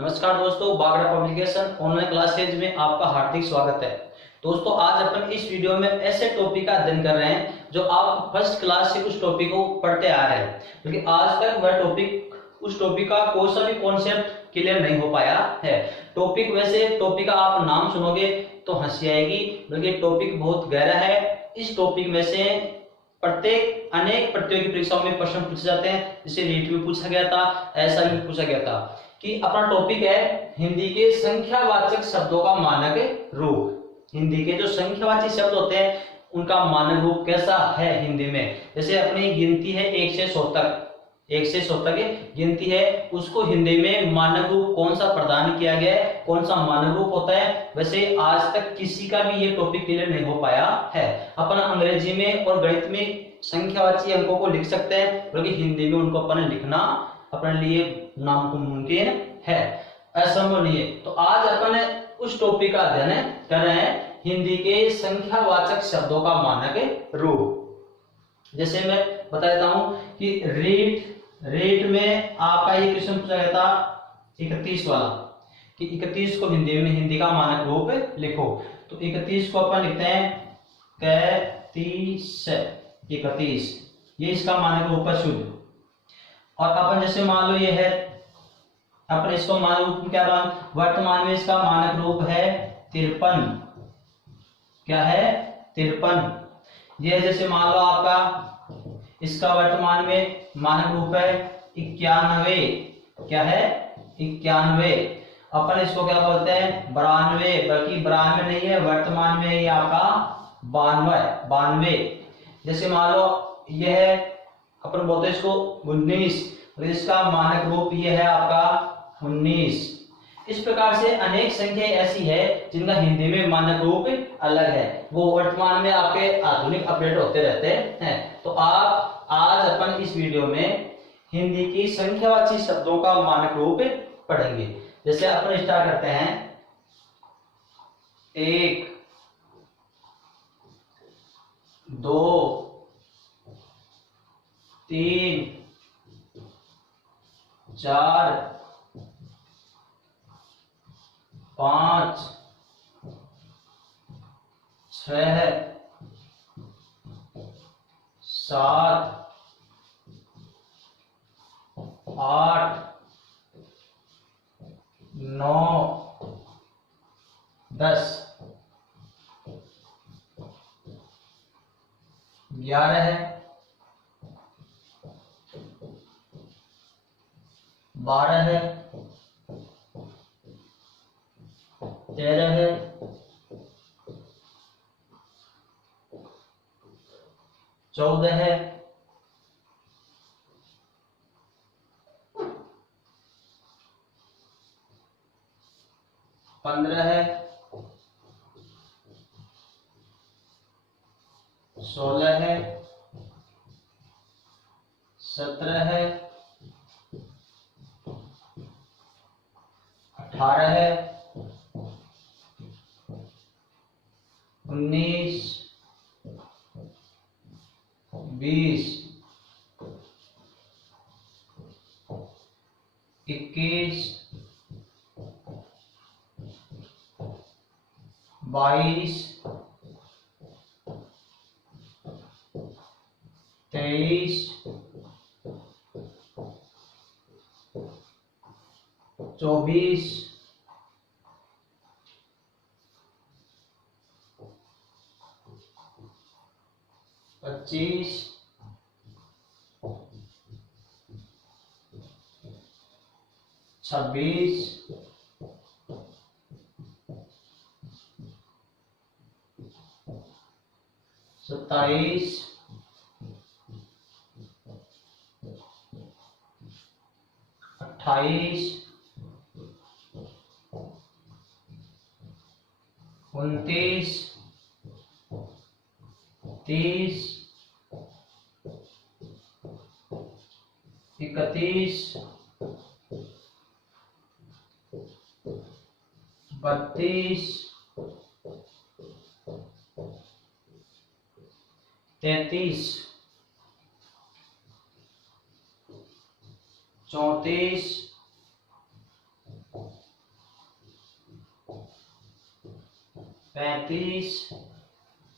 नमस्कार दोस्तों, Bagda publication online classes में आपका हार्दिक स्वागत है। दोस्तों, आज अपन इस वीडियो में ऐसे टॉपिक का अध्ययन कर रहे हैं जो आप फर्स्ट क्लास से उस टॉपिक को पढ़ते आ रहे हैं, क्योंकि आज तक वह टॉपिक उस टॉपिक का कोई सा भी कॉन्सेप्ट क्लियर नहीं हो पाया है। टॉपिक वैसे टॉपिक का आप नाम सुनोगे तो हंसी आएगी, बल्कि टॉपिक बहुत गहरा है। इस टॉपिक में से प्रत्येक अनेक प्रतियोगी परीक्षाओं में प्रश्न पूछे जाते हैं, जिसे नीट में पूछा गया था, ऐसा भी पूछा गया था कि अपना टॉपिक है हिंदी के संख्यावाचक शब्दों का मानक रूप। हिंदी के जो संख्यावाची शब्द होते हैं उनका मानक रूप कैसा है हिंदी में। जैसे अपनी गिनती है 1 से 100 तक, 1 से 100 तक गिनती है, उसको हिंदी में मानक रूप कौन सा प्रदान किया गया है, कौन सा मानक रूप होता है। वैसे आज तक किसी का भी ये टॉपिक क्लियर नहीं हो पाया है। अपन अंग्रेजी में और गणित में संख्यावाची अंकों को लिख सकते हैं, बल्कि हिंदी में उनको अपन लिखना अपने लिए नामुमकिन है, असंभव नहीं है। तो आज अपन उस टॉपिक का अध्ययन कर रहे हैं, हिंदी के संख्यावाचक शब्दों का मानक रूप। जैसे मैं बता देता हूं कि रेट में आपका ये क्वेश्चन पूछा गया था 31 वाला, कि 31 को हिंदी में हिंदी का मानक रूप लिखो। तो 31 को अपन लिखते हैं 31, ये इसका मानक रूप है शुद्ध। और अपन जैसे मान लो ये है, अपन इसको मानक रूप क्या वर्तमान में इसका मानक रूप है 53। क्या है? 53। ये जैसे मान लो आपका इसका वर्तमान में मानक रूप है 91। क्या है? 91। अपन इसको क्या बोलते हैं? 92, बल्कि 92 नहीं है, वर्तमान में ये आपका 92। जैसे मान लो यह है, अपन बोलते हैं इसको 19, और इसका मानक रूप ये है आपका 19। इस प्रकार से अनेक संख्या ऐसी है जिनका हिंदी में मानक रूप अलग है, वो वर्तमान में आपके आधुनिक अपडेट होते रहते हैं। तो आप आज अपन इस वीडियो में हिंदी की संख्यावाची शब्दों का मानक रूप पढ़ेंगे। जैसे अपन स्टार्ट करते हैं 1, 2, 3, 4, 5, 6, 7, 8, 9, 10, 11, 12, 13, 14, 15, 16, 17, 18, 19, 20, 21, 22, 23, 24, 25, 26, 27, 28, 29, 30, 31, 32, 33, 34, 35, 36, 37, 38, 39, 40, 41, 42, 43, 44, 45, 46, 47, 48,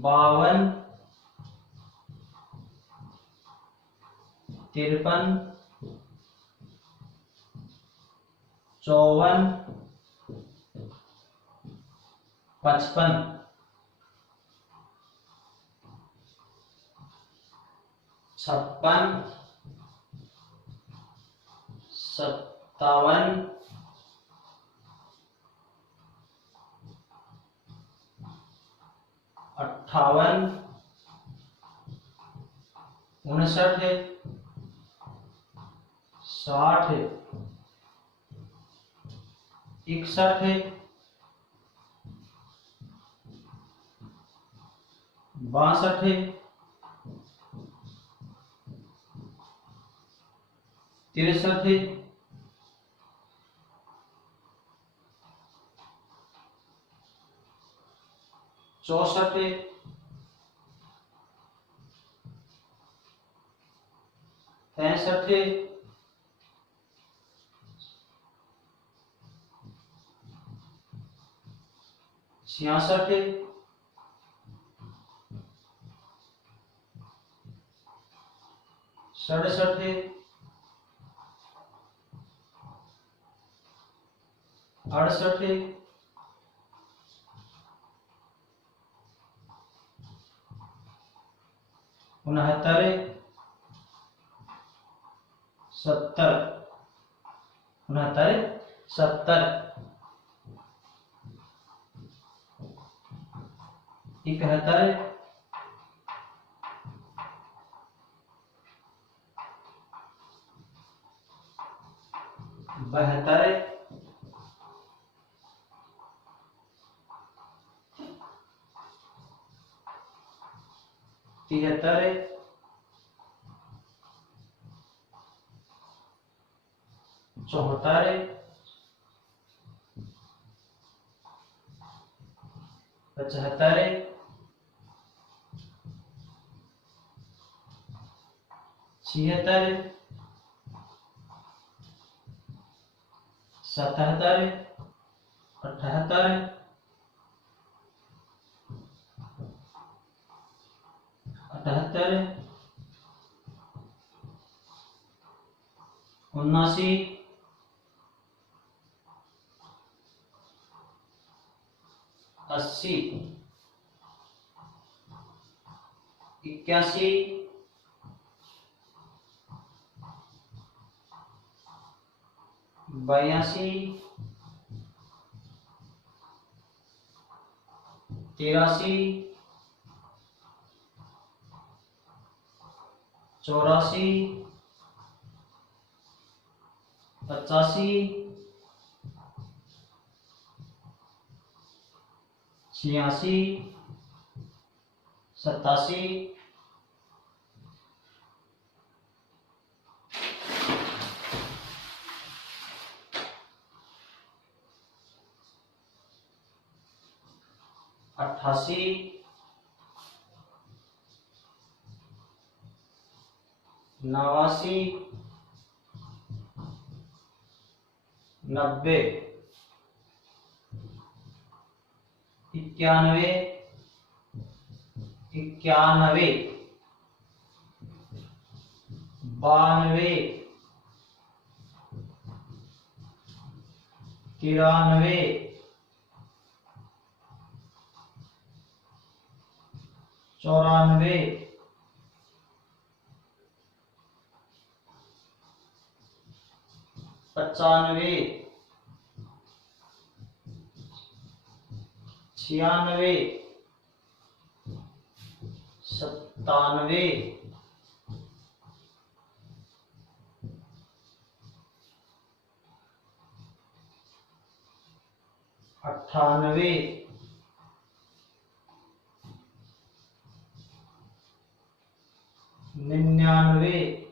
49, 50, 51, 52, 53, 54, 55, 56, 57, 58, 59, 60, 61, 62, 63, 64, 65, 66, 67, 68, 69, 70, 69, 70, 71, 72, 73, 74, 75, 76, 77, 78, 78, 79, 80, 81, 82, 83, 84, 85, 86 87 88 89 90 91 92 93 94 95 96 97 98 99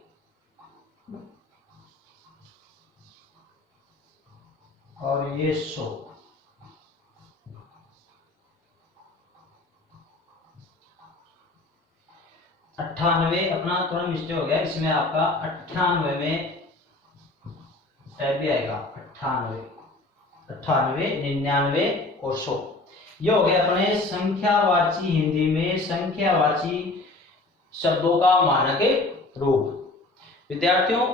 और ये 100। अट्ठानवे अपना थोड़ा मिस्टेक हो गया, इसमें आपका 98 में टैब भी आएगा। 98 99 और 100 ये हो गए अपने संख्यावाची, हिंदी में संख्यावाची शब्दों का मानक रूप। विद्यार्थियों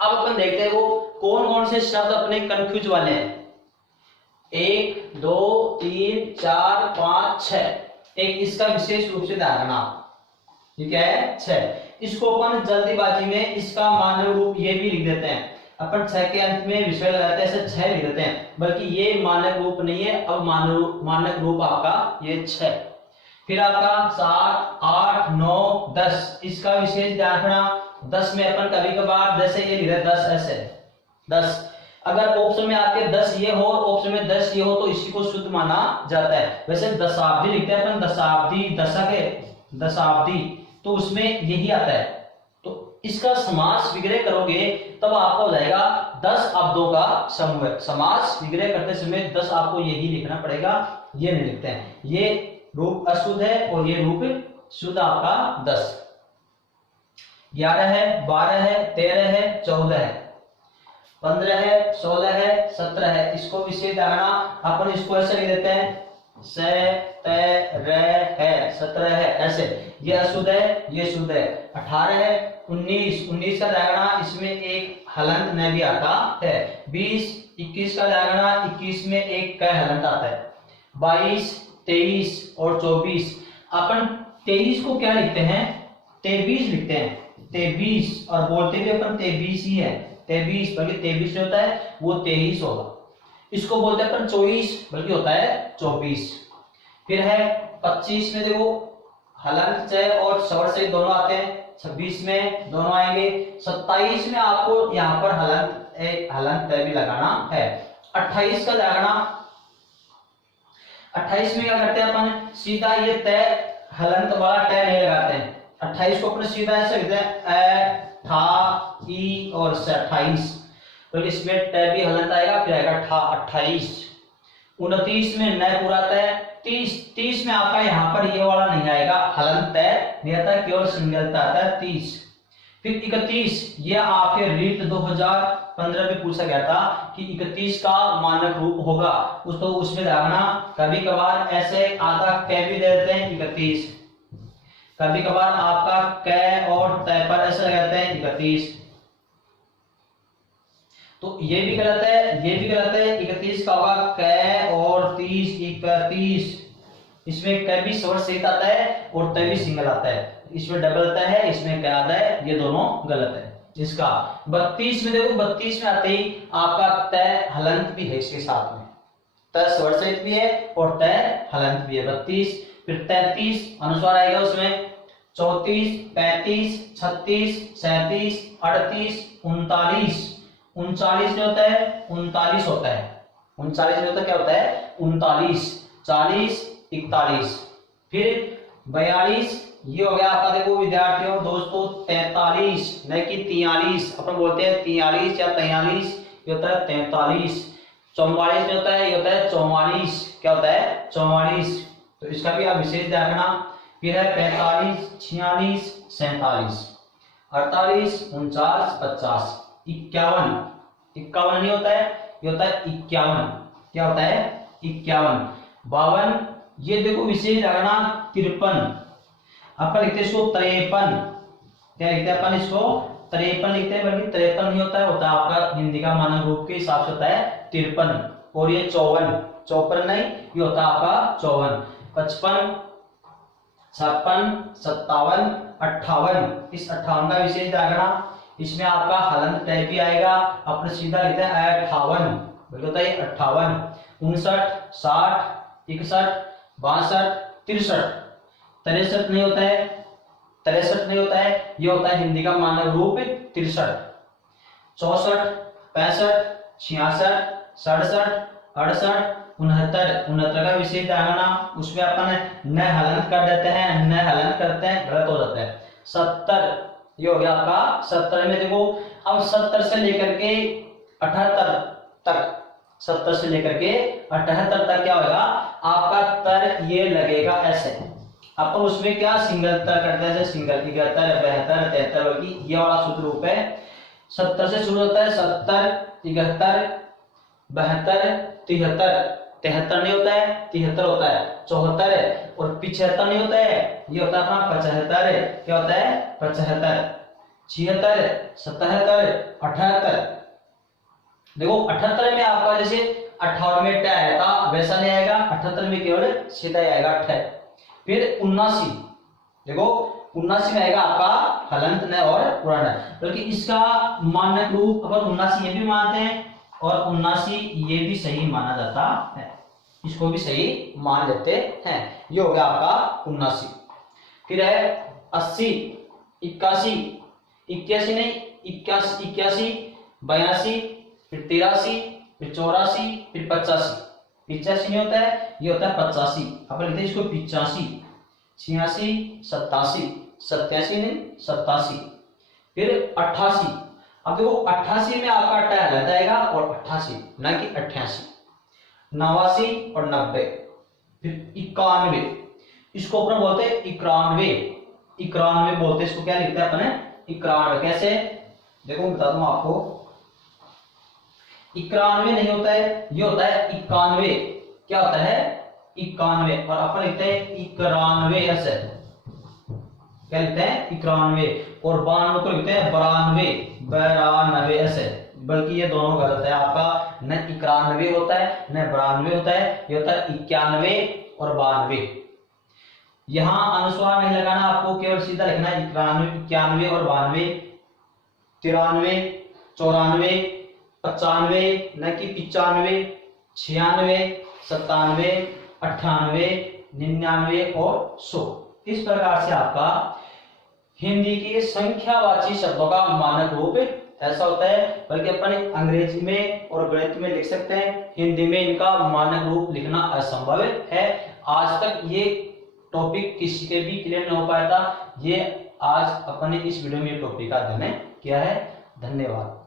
अब अपन देखते हैं वो कौन कौन से शब्द अपने कंफ्यूज वाले हैं। 1 2 3 4 5 6। एक इसका विशेष रूप से ध्यान रखना, ये क्या है 6। इसको अपन जल्दीबाजी में इसका मानक रूप ये भी लिख देते हैं। अपन 6 के अंत में विषय लगाते हैं, ऐसे 6 लिख देते हैं, बल्कि ये मानक रूप नहीं है। अब मानक रूप आपका ये 6। फिर आपका 7 8 9 10। इसका विशेष ध्यान रखना। 10 में अपन कभी कभार जैसे ये लिख रहे 10 ऐसे 10, अगर ऑप्शन में आपके 10 ये हो और ऑप्शन में 10 ये हो तो इसी को शुद्ध माना जाता है। वैसे दशाब्दी लिखते हैं अपन, दशाब्दी दशक दशाब्दी, तो उसमें यही आता है। तो इसका समास विग्रह करोगे तब आपको हो जाएगा 10 अब्दों का समूह। समास विग्रह करते समय 10 आपको यही लिखना पड़ेगा, ये नहीं लिखते हैं। ये रूप अशुद्ध है और ये रूप शुद्ध आपका 10। 11 है 12 है 13 है 14 है 15 है 16 है 17 है। इसको विशेष ध्यान, अपन इसको ऐसे लिख देते हैं से ते रे है 17 है ऐसे। ये अशुद्ध है ये शुद्ध है। 18 है 19 का दायरा, इसमें एक हलंत न भी आता है। 20 21 का दायरा, 21 में एक क हलंत आता है। 22 23 और 24। अपन 23 को क्या लिखते हैं 23 लिखते हैं, 23, और बोलते भी अपन 23 ही है। 23 बल्कि 23 जो होता है वो 23 होगा। इसको बोलते हैं अपन 24 बल्कि होता है 24। फिर है 25 में देखो हलंत से और स्वर से दोनों आते हैं। 26 में दोनों आएंगे। 27 में आपको यहाँ पर हलंत भी लगाना है। 28 का लगाना, 28 में क्या करते हैं अपन सीधा ये तय हलंत वाला तय नहीं लगाते हैं। 28 को अपने सीधा ऐसे लिखते हैं ए ठा ई और से 28, तो इसमें टै भी हलंत आएगा, फिर आएगा ठा 28। 29 में न पूरा तय। 30 में आपका यहाँ पर ये वाला नहीं आएगा, हलंत तय नहीं आता, केवल सिंगल आता है 30। फिर 31 ये आपके रीट 2015 में पूछा गया था कि 31 का मानक रूप होगा, तो उसमें देखना कभी कभार ऐसे आधा कै भी दे देते हैं 31, कभी कभार आपका कै और तय पर ऐसे लगाते हैं 31, तो ये भी गलत है ये भी गलत है। 31 का होगा कै और 30 31। इसमें कै भी स्वर सहित आता है और तय भी सिंगल आता है। इसमें डबल तय है, इसमें क्या आता है, ये दोनों गलत है। इसका 32 में देखो 32 में आते ही आपका तय हलंत भी है, इसके साथ में तय स्वर सहित भी है और तय हलंत भी है 32। फिर 33 अनुस्वार आएगा उसमें। 34 35 36 37 38 39। 39 जो होता है 39 होता है, 39 में होता क्या होता है 39। 40, 41, फिर 42, ये हो गया आपका देखो विद्यार्थियों दोस्तों 43, न कि 43, अपन बोलते हैं 43 या 43, ये होता है 43। 44 में होता है, ये होता है 44, क्या होता है 44, तो इसका भी आप विशेष ध्यान रखना। फिर है 45, 46, 47, 48, 49, 50, 51, 51 नहीं होता है, ये होता है 51, क्या होता है 51, 52, ये देखो विशेष रखना 53, अपन लिखते हैं इसको 53, क्या लिखते हैं अपन इसको 53 लिखते हैं, बल्कि 53 नहीं होता है, होता है आपका हिंदी का मानक रूप के हिसाब से होता है 53। और ये 54, 54 नहीं, ये होता है आपका 54, 55, 56, 57, 58, इस 58 का विशेष रखना, इसमें आपका हलंत टय भी आएगा, अपने सीधा लिखते हैं 58, होता है 58, 59, 60, 61, 62, 63, 63 नहीं होता है, 63 नहीं होता है, ये होता है हिंदी का मानक रूप 63, 64, 65, 66, 67, 68, 69, 69 का विशेष जानना, उसमें अपन न हलंत कर देते हैं, न हलंत करते हैं, गलत हो जाता है। 70, ये हो गया आपका 70 में देखो, अब 70 से लेकर के 78 तक, 70 से लेकर के 78 तक क्या होगा आपका तर ये लगेगा ऐसे, अपन उसमें क्या सिंगल तर करते हैं, जैसे सिंगल 71, 72, 73, बल्कि ये वाला सूत्र रूप है। 70 से शुरू होता है 70, 71, 72, 73, 73 नहीं होता है, 73 होता है, 74 है, और 75 नहीं होता है, ये होता है अपना 75, क्या होता है 75, 76, 77, 78, देखो 78 में आपका जैसे 58 में ट आया था वैसा नहीं आएगा, 78 में केवल सीधा आएगा ठ। फिर 79, देखो 79 में आएगा आपका हलंत न और उड़ान, बल्कि इसका मानक रूप अपन 79 ये भी मानते हैं और 79 ये भी सही माना जाता है, इसको भी सही मान लेते हैं, ये हो गया आपका 79। फिर है 80, 81, 81 नहीं 81, 82, फिर 83, फिर 84, फिर 85, 85 नहीं होता है, ये होता है 85, अपन लिखते हैं इसको 85, 86, 87, 87 नहीं 87, फिर 88, अब देखो 88 में आपका ट हलंत आएगा और 88 ना कि 88, 89 और 90, फिर 91, इसको अपन बोलते हैं 91, 91 बोलते हैं इसको, क्या लिखते हैं अपन 91, कैसे देखो बता दूं आपको, 91 नहीं होता है, ये होता है 91, क्या होता है 91, और अपन लिखते हैं 91 ऐसे, क्या लिखते हैं 91, और 92 को लिखते हैं 92, 92 ऐसे, बल्कि ये दोनों गलत है, आपका न 91 होता है न 92 होता है, ये होता है 91 और 92। यहां अनुस्वार नहीं लगाना, आपको केवल सीधा लिखना है 91 और 92, 93, 94, 95 न कि 95, 96, 97, 98, 99 और 100। इस प्रकार से आपका हिंदी के संख्यावाची शब्दों का मानक रूप ऐसा होता है, बल्कि अपन अंग्रेजी में और गणित में लिख सकते हैं, हिंदी में इनका मानक रूप लिखना असंभव है। आज तक ये टॉपिक किसी के भी क्लियर नहीं हो पाया था, ये आज अपने इस वीडियो में टॉपिक का अध्ययन किया है। धन्यवाद।